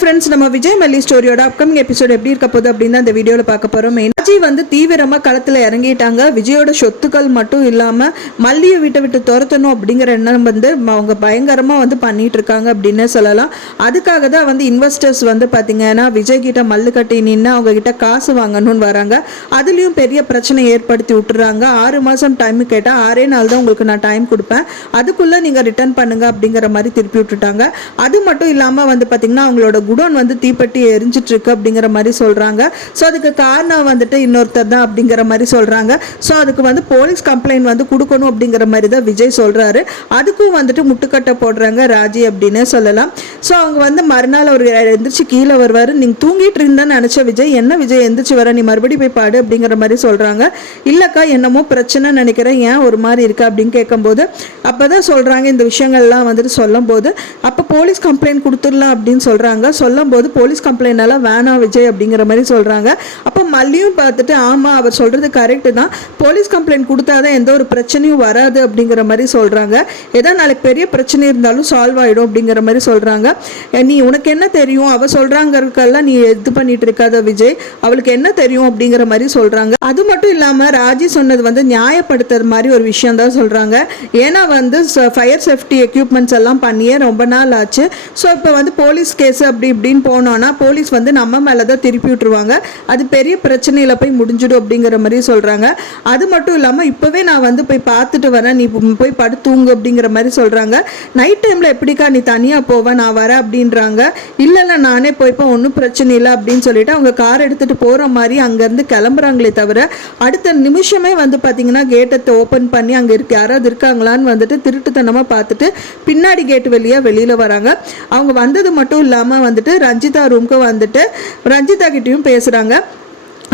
Friends, நம்ம விஜய் மல்லி ஸ்டோரியோட upcoming episode எப்படி இருக்க போகுது அப்படின்னு அந்த வீடியோவில் பார்க்க போகிறோம். ராஜி வந்து தீவிரமாக களத்தில் இறங்கிட்டாங்க. விஜயோட சொத்துக்கள் மட்டும் இல்லாமல் மல்லியை விட்டு துரத்தணும் அப்படிங்கிற எண்ணம் வந்து அவங்க பயங்கரமாக வந்து பண்ணிட்டு இருக்காங்க அப்படின்னு சொல்லலாம். அதுக்காக தான் வந்து இன்வெஸ்டர்ஸ் வந்து பார்த்தீங்கன்னா விஜய் கிட்ட மல்லு கட்டி நின்று அவங்க கிட்ட காசு வாங்கணும்னு வராங்க. அதுலேயும் பெரிய பிரச்சனை ஏற்படுத்தி விட்டுறாங்க. 6 மாதம் டைம் கேட்டால் 6 நாள் தான் உங்களுக்கு நான் டைம் கொடுப்பேன், அதுக்குள்ளே நீங்கள் ரிட்டர்ன் பண்ணுங்க அப்படிங்கிற மாதிரி திருப்பி விட்டுட்டாங்க. அது மட்டும் இல்லாமல் வந்து பார்த்தீங்கன்னா அவங்களோட குடோன் வந்து தீப்பெட்டி எரிஞ்சிட்டு இருக்கு அப்படிங்கிற மாதிரி சொல்றாங்க. ஸோ அதுக்கு காரணம் வந்துட்டு இன்னொருத்தர் தான் அப்படிங்கிற மாதிரி சொல்றாங்க. ஸோ அதுக்கு வந்து போலீஸ் கம்ப்ளைண்ட் வந்து கொடுக்கணும் அப்படிங்கிற மாதிரி தான் விஜய் சொல்றாரு. அதுக்கும் வந்துட்டு முட்டுக்கட்டை போடுறாங்க ராஜி அப்படின்னு சொல்லலாம். ஸோ அவங்க வந்து மறுநாள் அவர் எந்திரிச்சு கீழே வருவார். நீங்கள் தூங்கிட்டு இருந்தான்னு நினச்ச விஜய், என்ன விஜய் எந்திரிச்சு வர, நீ மறுபடியும் போய் பாடு அப்படிங்கிற மாதிரி சொல்றாங்க. இல்லைக்கா என்னமோ பிரச்சனை நினைக்கிறேன், ஏன் ஒரு மாதிரி இருக்கா அப்படின்னு கேட்கும்போது அப்போதான் சொல்றாங்க இந்த விஷயங்கள்லாம் வந்துட்டு சொல்லும் போது அப்போ போலீஸ் கம்ப்ளைண்ட் கொடுத்துடலாம் அப்படின்னு சொல்றாங்க. சொல்லும் போது போலீஸ் கம்ப்ளைண்ட் எல்லாம் வேணாம் விஜய் அப்படிங்கிற மாதிரி சொல்றாங்க. அப்போ மல்லியும் பார்த்துட்டு ஆமா அவர் சொல்றது கரெக்ட் தான், போலீஸ் கம்ப்ளைண்ட் கொடுத்தாதான் எந்த ஒரு பிரச்சனையும் வராது அப்படிங்கிற மாதிரி சொல்றாங்க. ஏதாவது நாளைக்கு பெரிய பிரச்சனை இருந்தாலும் சால்வ் ஆயிடும் அப்படிங்கிற மாதிரி சொல்றாங்க. நீ உனக்கு என்ன தெரியும், அவ சொல்றாங்கறதுக்கெல்லாம் நீ இது பண்ணிட்டு இருக்காத விஜய், அவளுக்கு என்ன தெரியும் அப்படிங்கிற மாதிரி சொல்றாங்க. அது மட்டும் இல்லாம ராஜி சொன்னது வந்து நியாயப்படுத்துற மாதிரி ஒரு விஷயம் தான் சொல்றாங்க. ஏன்னா வந்து ஃபயர் சேஃப்டி எக்யூப்மெண்ட்ஸ் எல்லாம் பண்ணியே ரொம்ப நாள் ஆச்சு. ஸோ இப்போ வந்து போலீஸ் கேஸ் அப்படி இப்படின்னு போனோன்னா போலீஸ் வந்து நம்ம மேலே தான் திருப்பி விட்டுருவாங்க, அது பெரிய பிரச்சனையில் போய் முடிஞ்சிடும் அப்படிங்கிற மாதிரி சொல்கிறாங்க. அது மட்டும் இல்லாமல் இப்போவே நான் வந்து போய் பார்த்துட்டு வரேன், நீ போய் படுத்தூங்க அப்படிங்கிற மாதிரி சொல்கிறாங்க. நைட் டைமில் எப்படிக்கா நீ தனியாக போவேன், நான் வரேன் அப்படின்றாங்க. இல்லை நானே போய்ப்போ ஒன்றும் பிரச்சனை இல்லை அப்படின்னு சொல்லிட்டு அவங்க கார் எடுத்துகிட்டு போகிற மாதிரி அங்கேருந்து கிளம்புறாங்களே தவிர அடுத்த நிமிஷமே வந்து பார்த்தீங்கன்னா கேட்டை ஓப்பன் பண்ணி அங்கே யாராவது இருக்காங்களான்னு வந்துட்டு திருட்டுத்தனமாக பார்த்துட்டு பின்னாடி கேட்டு வெளியில் வராங்க. அவங்க வந்தது மட்டும் இல்லாமல் வந்துட்டு ரஞ்சிதா ரூமுக்கு வந்துட்டு ரஞ்சிதா கிட்டேயும் பேசுகிறாங்க.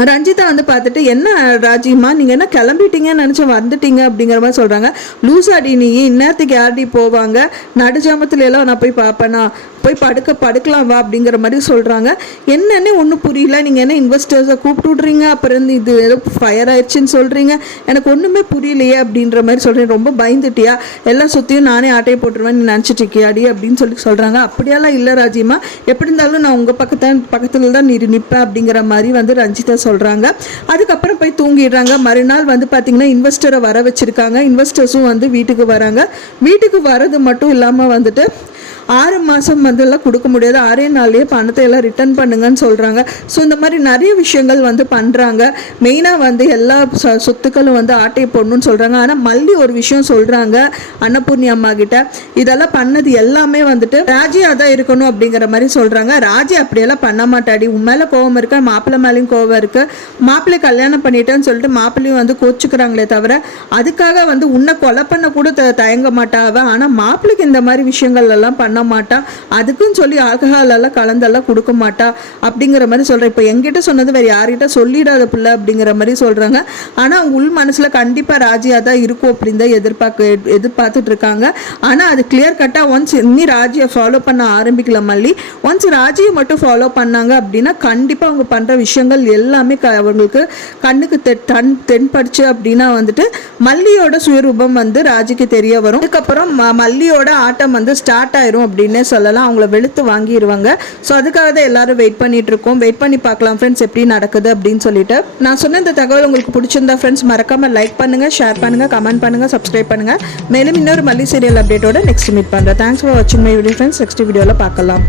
ரஞ்சிதா வந்து பார்த்துட்டு என்ன ராஜிமா நீங்கள் என்ன கிளம்பிட்டீங்கன்னு நினச்சி வந்துட்டீங்க அப்படிங்கிற மாதிரி சொல்கிறாங்க. லூசாடி நீ இந்நேரத்துக்கு யார்டி போவாங்க, நடுஜாமத்துல எல்லாம் நான் போய் பார்ப்பேனா, போய் படுக்கலாம் வா அப்படிங்கிற மாதிரி சொல்கிறாங்க. என்னென்ன ஒன்றும் புரியல, நீங்கள் என்ன இன்வெஸ்டர்ஸை கூப்பிட்டு விட்றீங்க, அப்புறம் இது ஏதோ ஃபயர் ஆயிடுச்சுன்னு சொல்கிறீங்க, எனக்கு ஒன்றுமே புரியலையே அப்படின்ற மாதிரி சொல்கிறேன். ரொம்ப பயந்துட்டியா, எல்லாம் சுற்றியும் நானே ஆட்டையை போட்டுருவேன் நீ நினச்சிட்டு இருக்கியாடி அப்படின்னு சொல்லி சொல்கிறாங்க. அப்படியெல்லாம் இல்லை ராஜிமா, எப்படி இருந்தாலும் நான் உங்கள் பக்கத்தில் தான் நீ நிற்பேன் அப்படிங்கிற மாதிரி வந்து ரஞ்சிதா சொல்கிறாங்க. அதுக்கப்புறம் போய் தூங்கிடுறாங்க. மறுநாள் வந்து பார்த்தீங்கன்னா இன்வெஸ்டரை வர வச்சுருக்காங்க. இன்வெஸ்டர்ஸும் வந்து வீட்டுக்கு வராங்க. வீட்டுக்கு வர்றது மட்டும் இல்லாமல் வந்துட்டு 6 மாதம் வந்து எல்லாம் கொடுக்க முடியாது, 6 நாள்லேயே பணத்தை எல்லாம் ரிட்டர்ன் பண்ணுங்கன்னு சொல்கிறாங்க. ஸோ இந்த மாதிரி நிறைய விஷயங்கள் வந்து பண்ணுறாங்க. மெயினாக வந்து எல்லா சொத்துக்களும் வந்து ஆட்டை போடணும்னு சொல்கிறாங்க. ஆனால் மல்லி ஒரு விஷயம் சொல்கிறாங்க அன்னபூர்ணி அம்மா கிட்ட, இதெல்லாம் பண்ணது எல்லாமே வந்துட்டு ராஜியாக தான் இருக்கணும் அப்படிங்கிற மாதிரி சொல்கிறாங்க. ராஜி அப்படியெல்லாம் பண்ண மாட்டாடி, உன் மேலே கோவம் இருக்கு, மாப்பிள்ளை மேலேயும் கோவம் இருக்குது, மாப்பிள்ளை கல்யாணம் பண்ணிட்டேன்னு சொல்லிட்டு மாப்பிள்ளையும் வந்து கோச்சுக்கிறாங்களே தவிர அதுக்காக வந்து உன்னை கொலை பண்ண கூட தயங்க மாட்டாவ. ஆனால் மாப்பிள்ளைக்கு இந்த மாதிரி விஷயங்கள் எல்லாம் பண்ண மாட்டா, அதுக்குன்னு சொல்லி ஆல்கஹால் எல்லாம் கலந்தெல்லாம் கொடுக்க மாட்டா அப்படிங்கிற மாதிரி சொல்கிறேன். இப்போ எங்கிட்ட சொன்னது வேறு யார்கிட்ட சொல்லிடாத பிள்ளை அப்படிங்கிற மாதிரி சொல்கிறாங்க. ஆனால் அவங்க உள் மனசில் கண்டிப்பாக ராஜியாக தான் இருக்கும் அப்படின்னு தான் எதிர்பார்த்துட்டு இருக்காங்க. ஆனால் அது கிளியர் கட்டாக ஒன்ஸ் இன்னி ராஜியை ஃபாலோ பண்ண ஆரம்பிக்கல மல்லி, ஒன்ஸ் ராஜியை மட்டும் ஃபாலோ பண்ணாங்க அப்படின்னா கண்டிப்பாக அவங்க பண்ணுற விஷயங்கள் எல்லாமே அவங்களுக்கு கண்ணுக்கு தென்படுச்சு அப்படின்னா வந்துட்டு மல்லியோட சுயரூபம் வந்து ராஜிக்கு தெரிய வரும். அதுக்கப்புறம் மல்லியோட ஆட்டம் வந்து ஸ்டார்ட் ஆயிரும் அப்படின்னே சொல்லலாம். அவங்கள வெளுத்து வாங்கிடுவாங்க. ஸோ அதுக்காக தான் எல்லாரும் வெயிட் பண்ணிட்டு இருக்கோம். வெயிட் பண்ணி பார்க்கலாம் ஃப்ரெண்ட்ஸ் எப்படி நடக்குது அப்படின்னு சொல்லிட்டு. நான் சொன்ன இந்த தகவல் உங்களுக்கு பிடிச்சிருந்தா ஃப்ரெண்ட்ஸ் மறக்காம லைக் பண்ணுங்க, ஷேர் பண்ணுங்க, கமெண்ட் பண்ணுங்க, சப்ஸ்கிரைப் பண்ணுங்க. மேலும் இன்னொரு மல்லி சீரியல் அப்டேட்டோட நெக்ஸ்ட் மீட் பண்றேன். தேங்க்ஸ் ஃபார் வாட்சிங் மை வீடியோ ஃப்ரெண்ட்ஸ். நெக்ஸ்ட் வீடியோவில் பார்க்கலாம்.